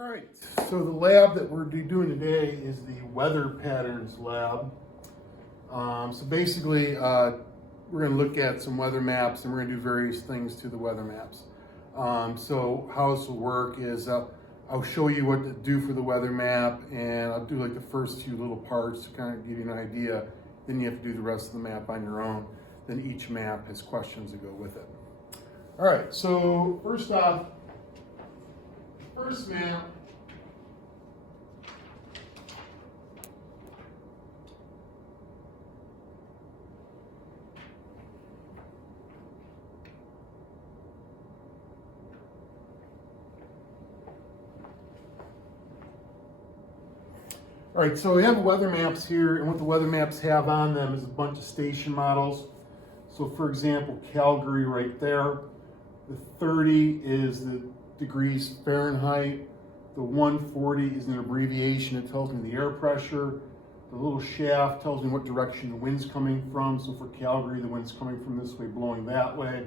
All right, so the lab that we're doing today is the weather patterns lab. So basically, we're going to look at some weather maps and we're going to do various things to the weather maps. So how this will work is I'll show you what to do for the weather map, and I'll do like the first few little parts to kind of give you an idea. Then you have to do the rest of the map on your own. Then each map has questions that go with it. All right, so first off, first map. All right, so we have weather maps here, and what the weather maps have on them is a bunch of station models. So for example, Calgary right there, the 30 is the degrees Fahrenheit. The 140 is an abbreviation. It tells me the air pressure. The little shaft tells me what direction the wind's coming from. So for Calgary, the wind's coming from this way, blowing that way.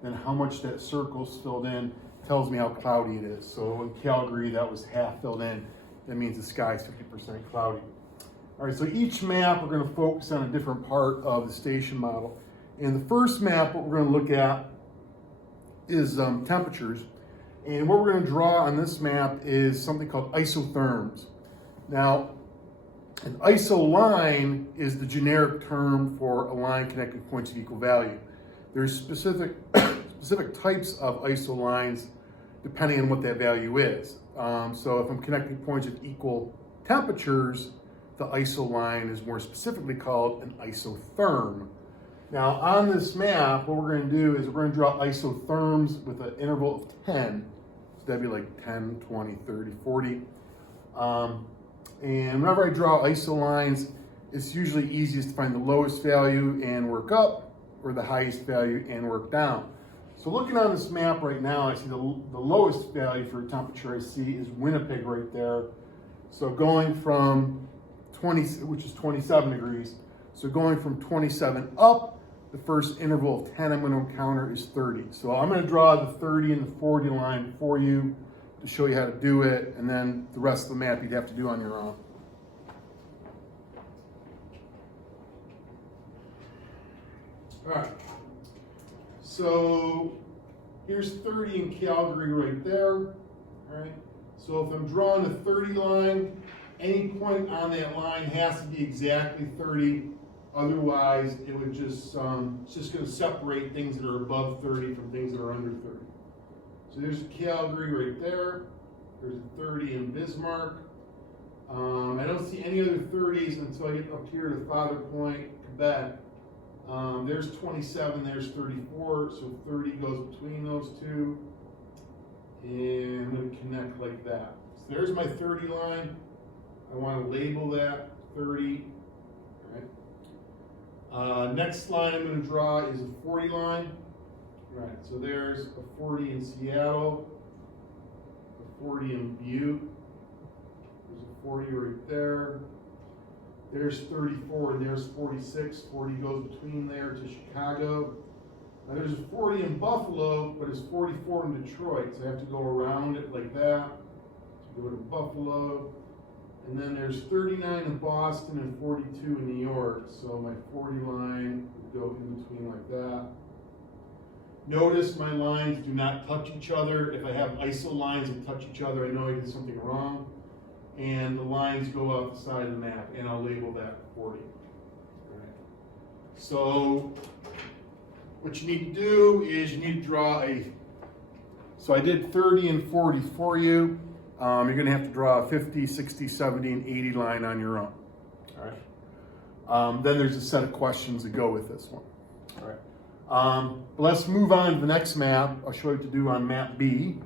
Then how much that circle's filled in tells me how cloudy it is. So in Calgary, that was half filled in. That means the sky's 50% cloudy. All right, so each map, we're going to focus on a different part of the station model. And the first map, what we're going to look at is temperatures. And what we're going to draw on this map is something called isotherms. Now, an iso line is the generic term for a line connecting points of equal value. There's specific types of iso lines depending on what that value is. So if I'm connecting points of equal temperatures, the iso line is more specifically called an isotherm. Now on this map, what we're going to do is we're going to draw isotherms with an interval of 10. So that'd be like 10, 20, 30, 40. And whenever I draw iso lines, it's usually easiest to find the lowest value and work up, or the highest value and work down. So looking on this map right now, I see the lowest value for temperature I see is Winnipeg right there. So going from 20, which is 27 degrees. So going from 27 up, the first interval of 10 I'm going to encounter is 30. So I'm going to draw the 30 and the 40 line for you to show you how to do it. And then the rest of the map you'd have to do on your own. All right. So here's 30 in Calgary right there, all right? So if I'm drawing the 30 line, any point on that line has to be exactly 30. Otherwise, it would just, it's just gonna separate things that are above 30 from things that are under 30. So there's Calgary right there. There's a 30 in Bismarck. I don't see any other 30s until I get up here to Father Point, Quebec. There's 27, there's 34, so 30 goes between those two. And I'm going to connect like that. So there's my 30 line. I want to label that 30. All right. Next line I'm going to draw is a 40 line. All right, so there's a 40 in Seattle, a 40 in Butte. There's a 40 right there. There's 34 and there's 46. 40 goes between there to Chicago. Now there's a 40 in Buffalo, but it's 44 in Detroit. So I have to go around it like that to go to Buffalo. And then there's 39 in Boston and 42 in New York. So my 40 line would go in between like that. Notice my lines do not touch each other. If I have iso lines that touch each other, I know I did something wrong. And the lines go out the side of the map, and I'll label that 40. Right. So what you need to do is you need to draw so I did 30 and 40 for you. You're going to have to draw a 50, 60, 70, and 80 line on your own. All right. Then there's a set of questions that go with this one. All right. Let's move on to the next map. I'll show you what to do on map B.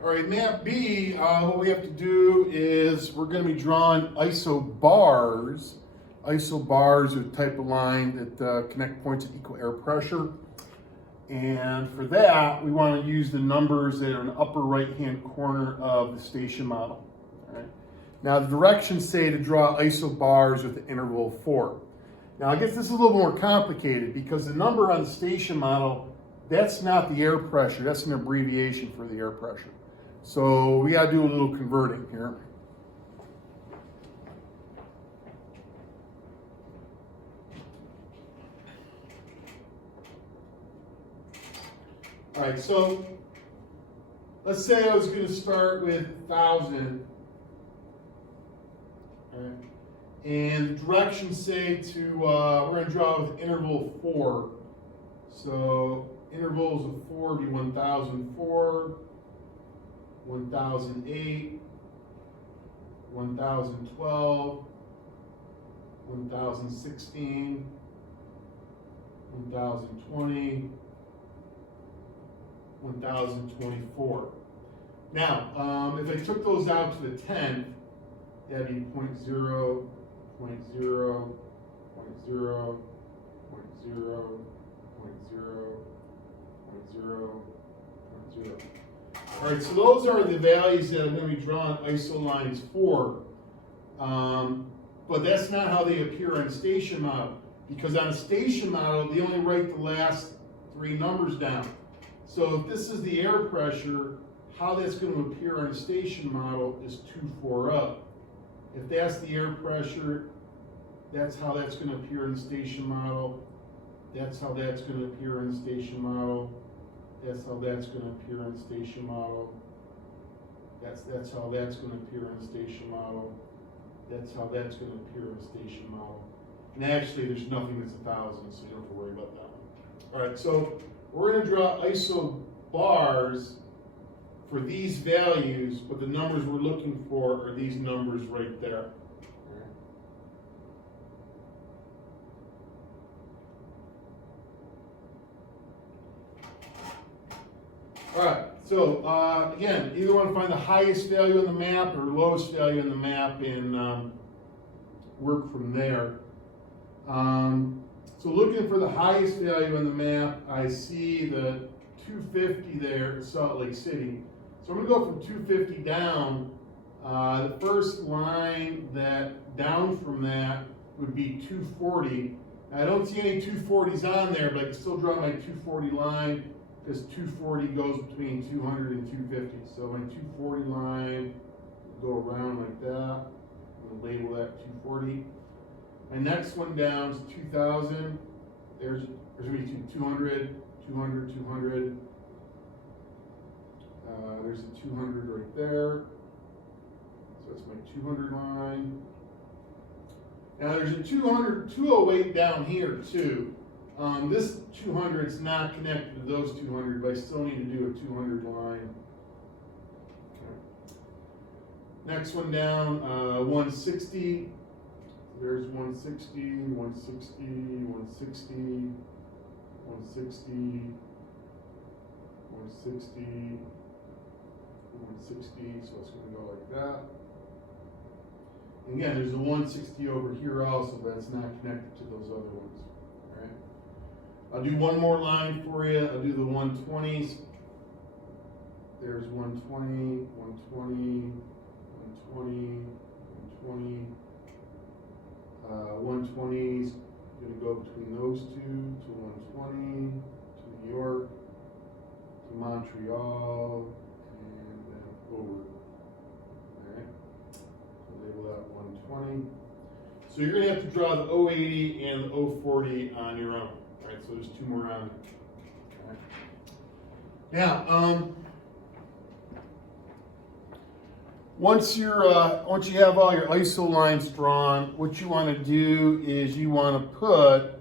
All right, map B, what we have to do is we're going to be drawing isobars. Isobars are the type of line that connect points at equal air pressure. And for that, we want to use the numbers that are in the upper right-hand corner of the station model. All right. Now, the directions say to draw isobars with the interval of 4. Now, I guess this is a little more complicated because the number on the station model, that's not the air pressure. That's an abbreviation for the air pressure. So we got to do a little converting here. All right, so let's say I was going to start with 1,000. All right. And the directions say to, we're going to draw with interval of 4. So intervals of 4 would be 1,004, 1,008, 1,012, 1,016, 1,020, 1,024. Now, if I took those out to the 10th, that'd be 0.0, 0.0, 0.0, 0.0, 0.0, 0.0, 0.0. All right, so those are the values that I'm going to be drawing ISO lines for. But that's not how they appear on a station model, because on a station model, they only write the last 3 numbers down. So if this is the air pressure, how that's going to appear on a station model is 2,4 up. If that's the air pressure, that's how that's going to appear in the station model. That's how that's going to appear in the station model. That's how that's going to appear in the station model. That's how that's going to appear in the station model. That's how that's going to appear in the station model. And actually, there's nothing that's 1,000, so you don't have to worry about that one. All right, so we're going to draw ISO bars for these values, but the numbers we're looking for are these numbers right there. All right, so again, either want to find the highest value on the map or lowest value on the map and work from there. So looking for the highest value on the map, I see the 250 there in Salt Lake City. So I'm going to go from 250 down. The first line that down from that would be 240. Now, I don't see any 240s on there, but I can still draw my 240 line because 240 goes between 200 and 250. So my 240 line will go around like that. I'm going to label that 240. My next one down is 2,000. There's going to be 200, 200, 200. There's a 200 right there. So that's my 200 line. Now there's a 208 down here too. This 200 is not connected to those 200, but I still need to do a 200 line. Okay. Next one down, 160. There's 160, 160, 160, 160, 160, 160, so it's going to go like that. And again, there's a 160 over here also, but it's not connected to those other ones. All right. I'll do one more line for you. I'll do the 120s. There's 120, 120, 120, 120. 120s, going to go between those two to 120, to New York, to Montreal, and then over. All right, so label that 120. So you're going to have to draw the 080 and the 040 on your own. All right, so there's 2 more on there. Okay. Now, once you have all your ISO lines drawn, what you want to do is you want to put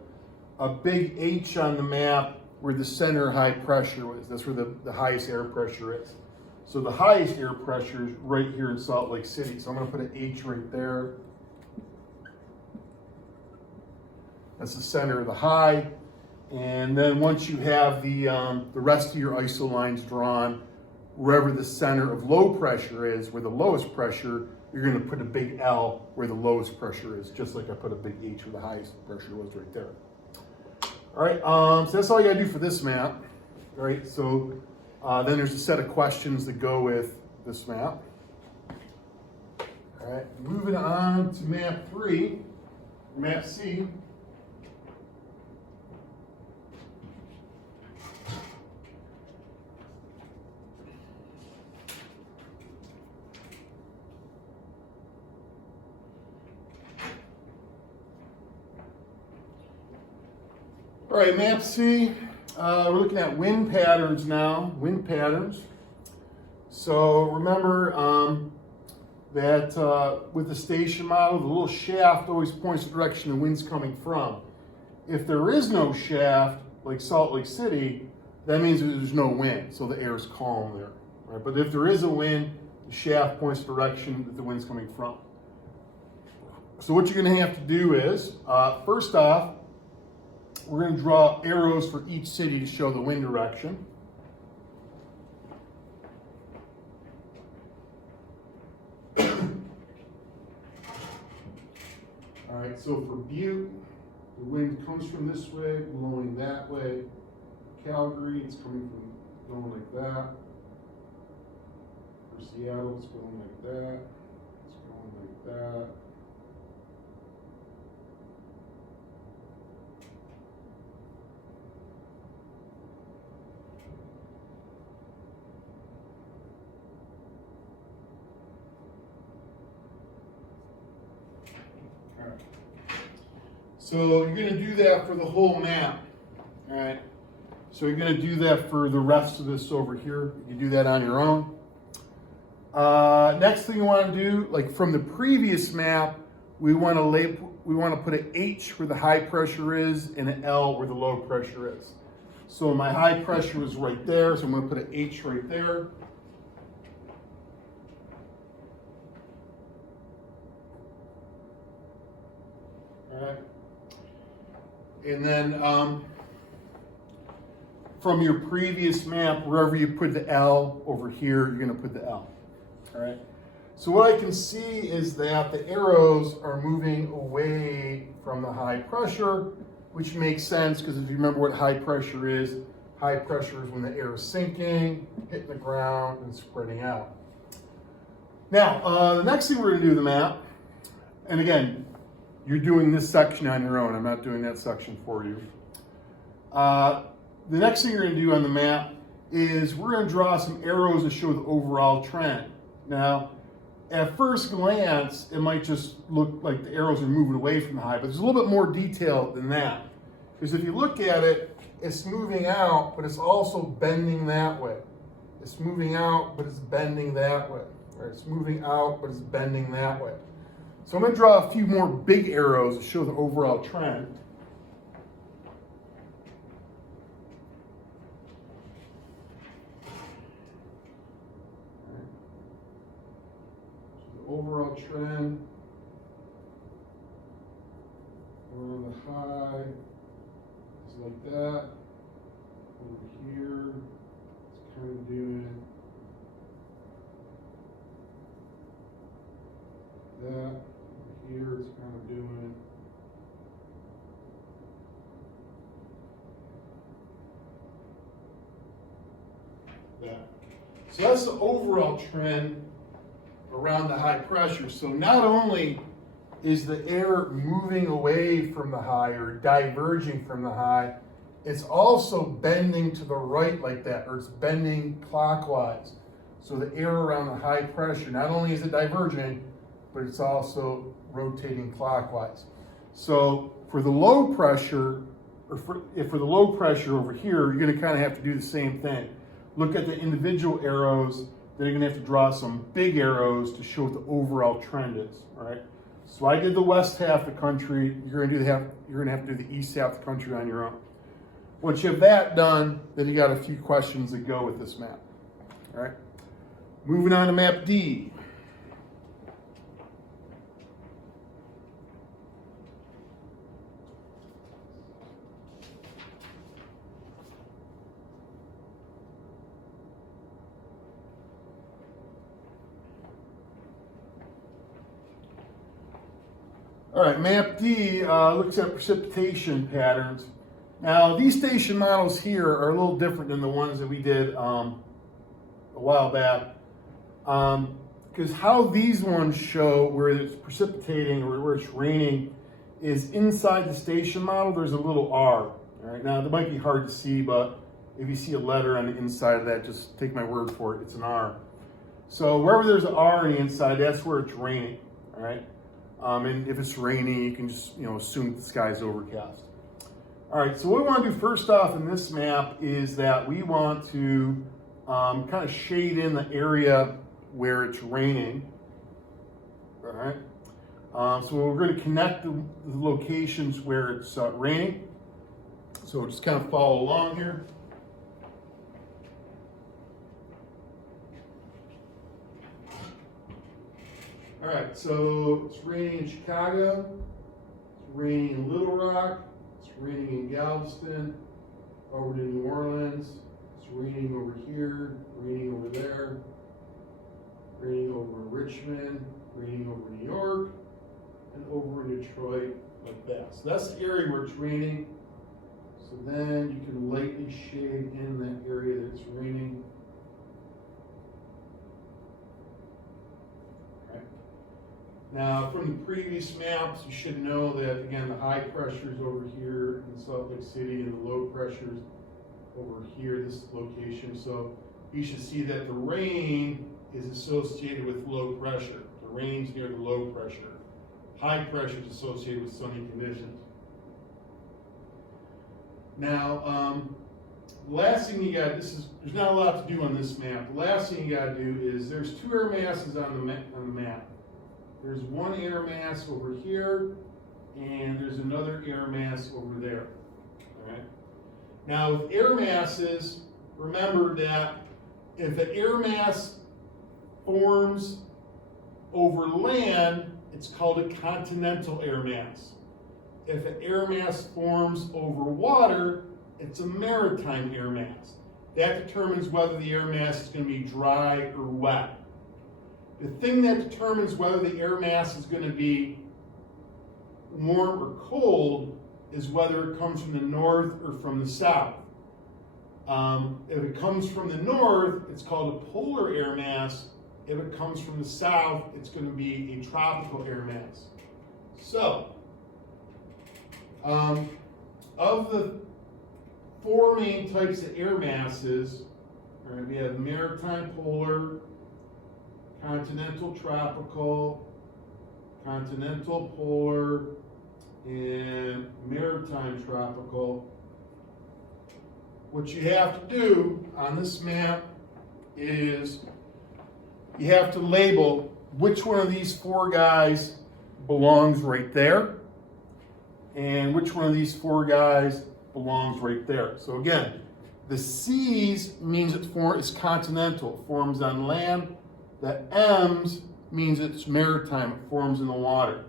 a big H on the map where the center high pressure is. That's where the highest air pressure is. So the highest air pressure is right here in Salt Lake City. So I'm going to put an H right there. That's the center of the high. And then once you have the rest of your ISO lines drawn, wherever the center of low pressure is, where the lowest pressure, you're going to put a big L where the lowest pressure is, just like I put a big H where the highest pressure was right there. All right, so that's all you got to do for this map. right? So then there's a set of questions that go with this map. All right, moving on to map 3, map C. All right, map C, we're looking at wind patterns now, wind patterns. So remember that with the station model, the little shaft always points the direction the wind's coming from. If there is no shaft, like Salt Lake City, that means there's no wind, so the air is calm there. Right? But if there is a wind, the shaft points the direction that the wind's coming from. So what you're going to have to do is, first off, we're going to draw arrows for each city to show the wind direction. All right, so for Butte, the wind comes from this way, blowing that way. Calgary, it's coming from going like that. For Seattle, it's going like that. It's going like that. So you're going to do that for the whole map, all right? So you're going to do that for the rest of this over here. You can do that on your own. Next thing you want to do, like from the previous map, we want to put an H where the high pressure is and an L where the low pressure is. So my high pressure is right there, so I'm going to put an H right there. All right. And then from your previous map, wherever you put the L over here, you're going to put the L. All right. So what I can see is that the arrows are moving away from the high pressure, which makes sense because if you remember what high pressure is when the air is sinking, hitting the ground, and spreading out. Now, the next thing we're going to do the map, and again, you're doing this section on your own. I'm not doing that section for you. The next thing you're going to do on the map is we're going to draw some arrows to show the overall trend. Now, at first glance, it might just look like the arrows are moving away from the high, but there's a little bit more detail than that. Because if you look at it, it's moving out, but it's also bending that way. It's moving out, but it's bending that way. Right? It's moving out, but it's bending that way. So I'm going to draw a few more big arrows to show the overall trend. So the overall trend, we're on the high, it's like that. Over here, it's kind of doing that. Here it's kind of doing that. So that's the overall trend around the high pressure. So not only is the air moving away from the high or diverging from the high, it's also bending to the right like that, or it's bending clockwise. So the air around the high pressure, not only is it diverging, but it's also rotating clockwise. So for the low pressure, or for the low pressure over here, you're going to kind of have to do the same thing. Look at the individual arrows, then you're going to have to draw some big arrows to show what the overall trend is. All right. So I did the west half of the country. You're going to have to do the east half of the country on your own. Once you have that done, then you got a few questions that go with this map. All right. Moving on to map D. All right, map D looks at precipitation patterns. Now, these station models here are a little different than the ones that we did a while back. Because how these ones show where it's precipitating or where it's raining is inside the station model, there's a little R. All right, now that might be hard to see, but if you see a letter on the inside of that, just take my word for it, it's an R. So wherever there's an R on the inside, that's where it's raining, all right? And if it's raining, you can just assume that the sky's overcast. All right, so what we want to do first off in this map is that we want to kind of shade in the area where it's raining, all right? So we're going to connect the locations where it's raining. So just kind of follow along here. All right, so it's raining in Chicago, it's raining in Little Rock, it's raining in Galveston, over to New Orleans, it's raining over here, raining over there, raining over in Richmond, raining over New York, and over in Detroit, like that. So that's the area where it's raining. So then you can lightly shade in that area that's raining. Now, from the previous maps, you should know that, again, the high pressure is over here in Salt Lake City and the low pressure is over here, this location. So you should see that the rain is associated with low pressure. The rain's near the low pressure. High pressure is associated with sunny conditions. Now, the last thing you got, there's not a lot to do on this map. The last thing you got to do is there's two air masses on the map. There's one air mass over here, and there's another air mass over there. All right. Now, with air masses, remember that if an air mass forms over land, it's called a continental air mass. If an air mass forms over water, it's a maritime air mass. That determines whether the air mass is going to be dry or wet. The thing that determines whether the air mass is going to be warm or cold is whether it comes from the north or from the south. If it comes from the north, it's called a polar air mass. If it comes from the south, it's going to be a tropical air mass. So, of the four main types of air masses, right, we have maritime polar, continental tropical, continental polar, and maritime tropical. What you have to do on this map is you have to label which one of these four guys belongs right there and which one of these four guys belongs right there. So again, the C's means it's continental, it forms on land. The M's means it's maritime, it forms in the water.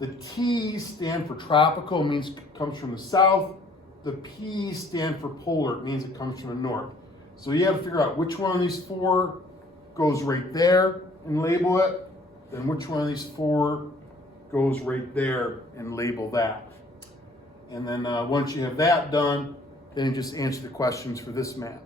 The T's stand for tropical, means it comes from the south. The P's stand for polar, it means it comes from the north. So you have to figure out which one of these four goes right there and label it, then which one of these four goes right there and label that. And then once you have that done, then you just answer the questions for this map.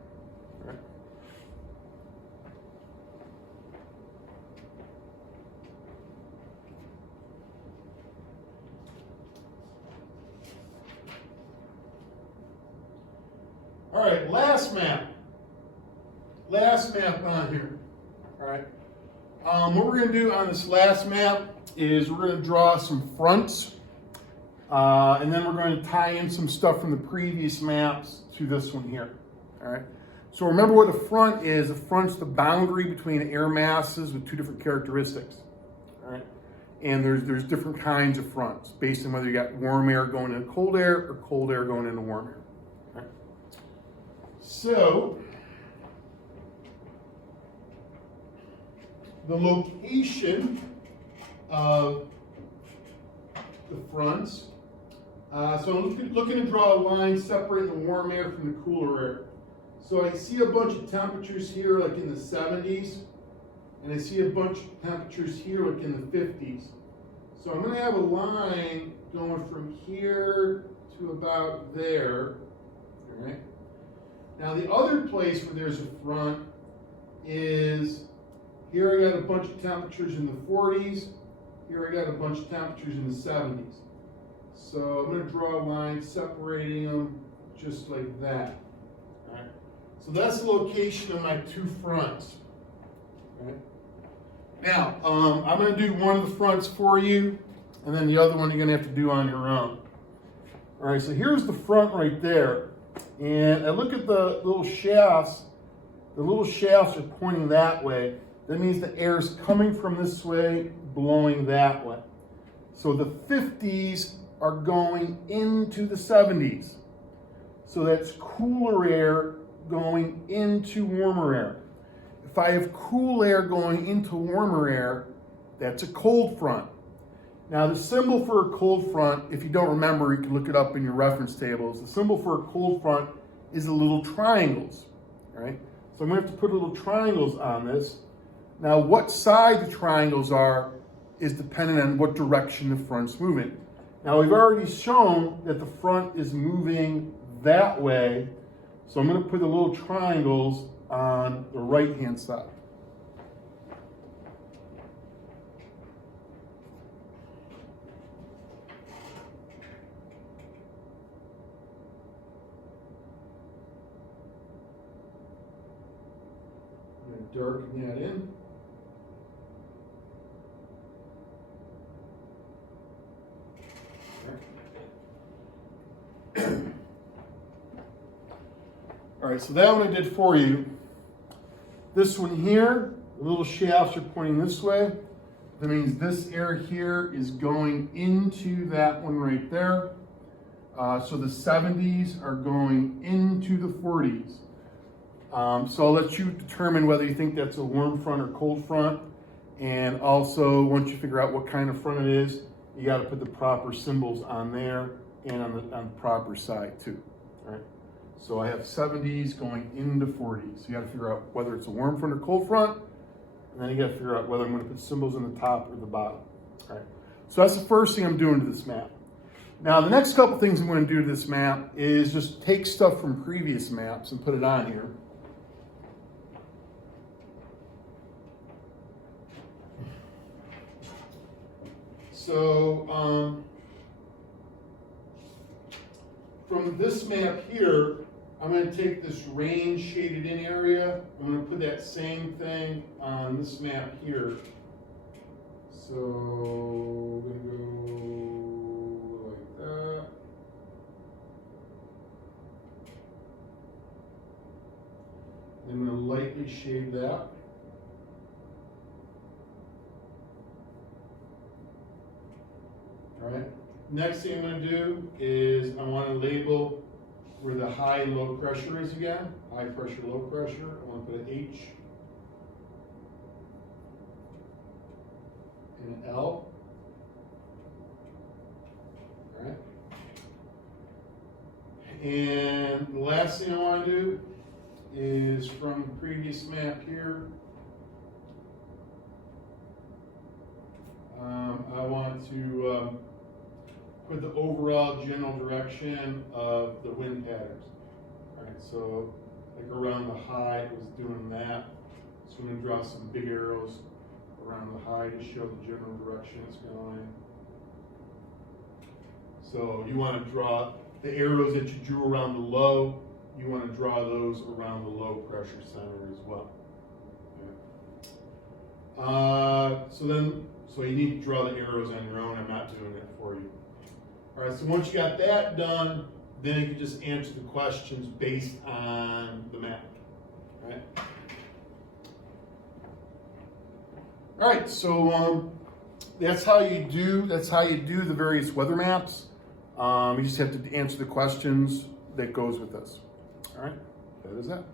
All right, last map. Last map on here. All right. What we're going to do on this last map is we're going to draw some fronts, and then we're going to tie in some stuff from the previous maps to this one here. All right. So remember what a front is. A front's the boundary between air masses with two different characteristics. All right. And there's different kinds of fronts based on whether you got warm air going into cold air or cold air going into warm air. So, the location of the fronts. So I'm looking to draw a line separating the warm air from the cooler air. So I see a bunch of temperatures here like in the 70s, and I see a bunch of temperatures here like in the 50s. So I'm going to have a line going from here to about there. All right. Now the other place where there's a front is here. I got a bunch of temperatures in the 40s. Here I got a bunch of temperatures in the 70s. So I'm going to draw a line separating them just like that. All right. So that's the location of my two fronts. All right. Now I'm going to do one of the fronts for you, and then the other one you're going to have to do on your own. All right. So here's the front right there, and I look at the little shafts. The little shafts are pointing that way. That means the air is coming from this way, blowing that way. So the 50s are going into the 70s. So that's cooler air going into warmer air. If I have cool air going into warmer air, that's a cold front. Now the symbol for a cold front, if you don't remember, you can look it up in your reference tables. The symbol for a cold front is the little triangles, right? So I'm going to have to put little triangles on this. Now what side the triangles are is dependent on what direction the front's moving. Now we've already shown that the front is moving that way, so I'm going to put the little triangles on the right-hand side. I'm going to darken that in. All right, so that one I did for you. This one here, the little shafts are pointing this way. That means this air here is going into that one right there. So the 70s are going into the 40s. So I'll let you determine whether you think that's a warm front or cold front. And also, once you figure out what kind of front it is, you got to put the proper symbols on there and on the proper side too. All right. So I have 70s going into 40s. So you got to figure out whether it's a warm front or cold front, and then you got to figure out whether I'm going to put symbols in the top or the bottom. All right. So that's the first thing I'm doing to this map. Now the next couple things I'm going to do to this map is just take stuff from previous maps and put it on here. So from this map here, I'm going to take this range shaded in area. I'm going to put that same thing on this map here. So we're going to go like that. I'm going to lightly shade that. All right. Next thing I'm going to do is I want to label where the high and low pressure is again. High pressure, low pressure. I want to put an H and an L. All right. And the last thing I want to do is from the previous map here, I want to put the overall general direction of the wind patterns. All right, so like around the high, it was doing that. So I'm going to draw some big arrows around the high to show the general direction it's going. So you want to draw the arrows that you drew around the low, you want to draw those around the low pressure center as well. Okay. So you need to draw the arrows on your own. I'm not doing it for you. All right, so once you got that done, then you can just answer the questions based on the map. All right. All right, so that's how you do the various weather maps. You just have to answer the questions that goes with this. All right, that is that.